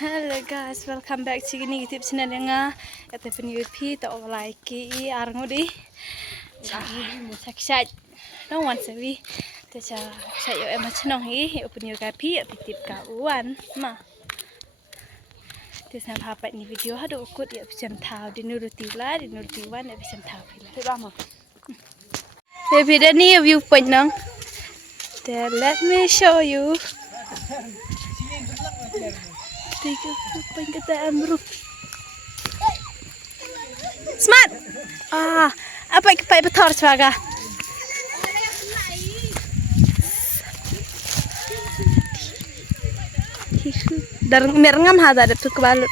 Hello guys, welcome back to ini YouTube channel nga. Ito pun YouTube to like arngudi. Ksaid. No one sabi. Te cha ksaid yo em shnong hi open yo ka pi tip ka uan ma. Te sam hapa ni video hado ukut ya bisam thau di nuruti la di nuruti wan ya bisam thau pila. Te ba ma. Te video ni view point nang. Te let me show you. Tiga pun kata amruk. Smart. Apa ikai betor sebaga? Darang merengam hada ada tu kebalut.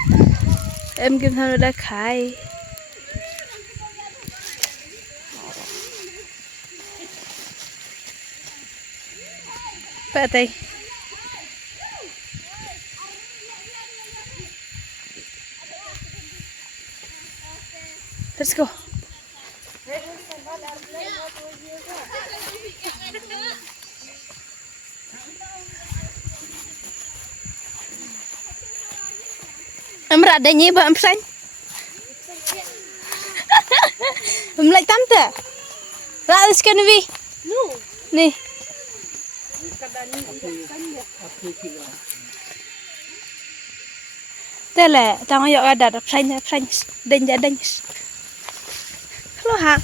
Em game sana dah kai. Patai. Let's go. Amra ada nyi ba amsan. Like tante. Ra sekan vi. No. Ni. Tele, tang yo ada amsan dan jadang. Lo ha.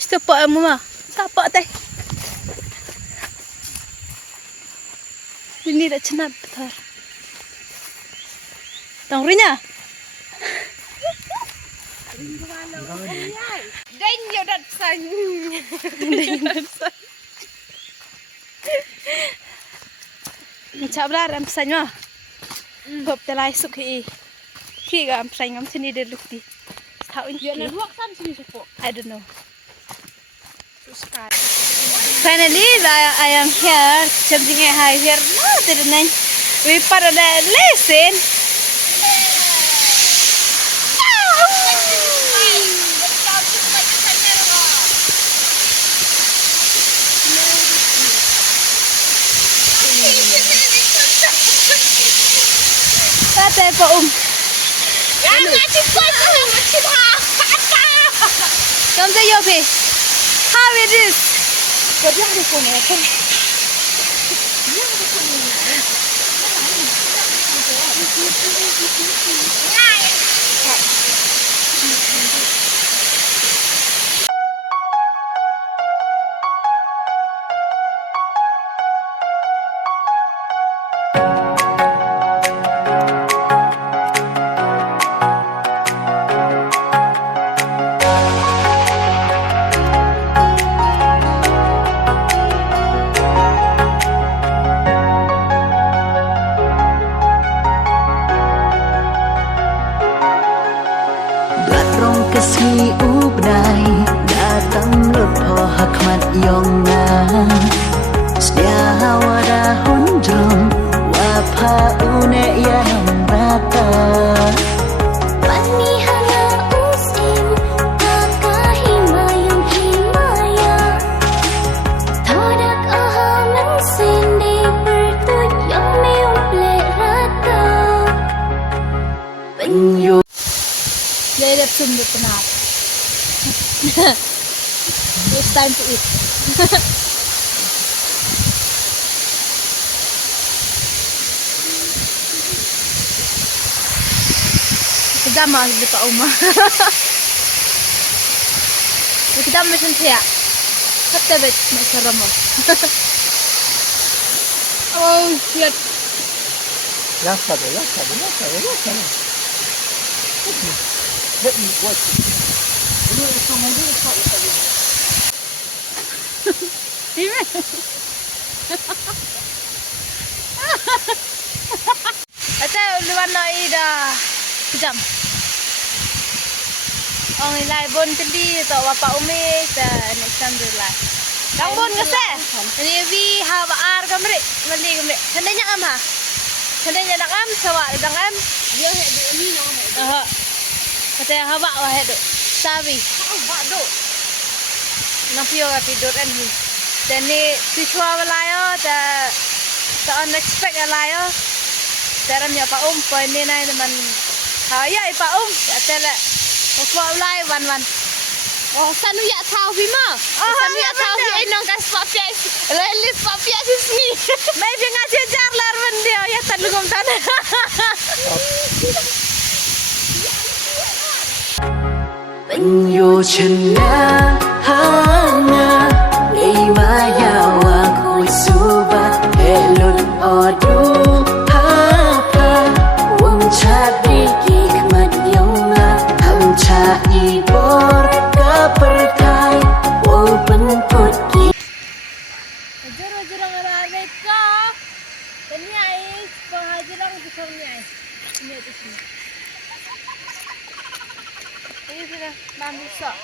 Stop pak mama. Siapa teh? Ini dah cenat betul. Tang rinya. Dan yo dat sang. Macam belar am sanya. Bop telai suki. Khi ga am sang am sini de lukti. Tahu ini. Ya nak luak sam sini sepo. I don't know. Finally, I am here. Something I here. No, didn't. We part of the lesson. Tata pa Come to Yopi. How it is? Kasih ubnai datang lepoh hakmat iong sedia wada hundrum wapa une yang rata pani hana usim kakahima yang himaya thodak ahaman sini bertut yang meumple rata penyu. They have some the penat. It's time to eat. Kita masih di Pak Uma. Kita masih siap. Kita bet macam ramah. Oh shit. Ya sabar. Let me watch it. Ate luan na ida jam. Ong ilai bon tadi to bapa umi ta next time lai. Kang bon ngase. Ni vi ha ba ar kamri. Mali kamri. Sandanya am ha. Sandanya nak am sawa dang am. Dia he du ni no. Kata hawa wah do. Sabi. Hawa do. Nang pio tidur kan ni. Dan ni siswa belayo ta tak unexpect alai oh. Tera mya pa point ni nai teman. Ya pa ya tele. Ko alai wan. Oh, sanu ya tahu bima. Sanu ya tahu bi nong kas papia. Lelis papia sini. Mai bi ngaji jar lar dia ya tan lugom tan. When you chana hana Lei maya wa koi suba Elun odu papa Wong cha diki kmat yonga Ham cha ibor ka perkai Wo pen pot ki Jurang rare ka. Tanyai pahajurang kisarnyai. Ini tu sini. Ini sudah bambu sok.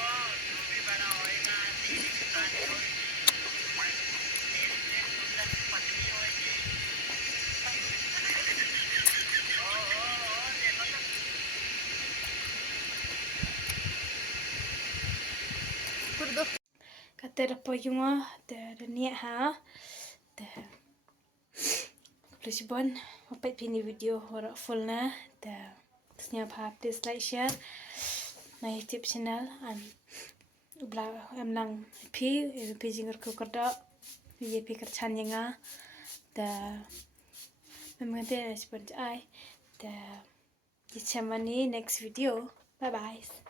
Kata apa yung the niat ha the Plisbon apa ini video horror full na the terusnya apa please like share my YouTube channel and ubla em lang pi jingor ko kerja ye pi kerchan yenga the memang ada seperti ai the di chamani next video bye bye.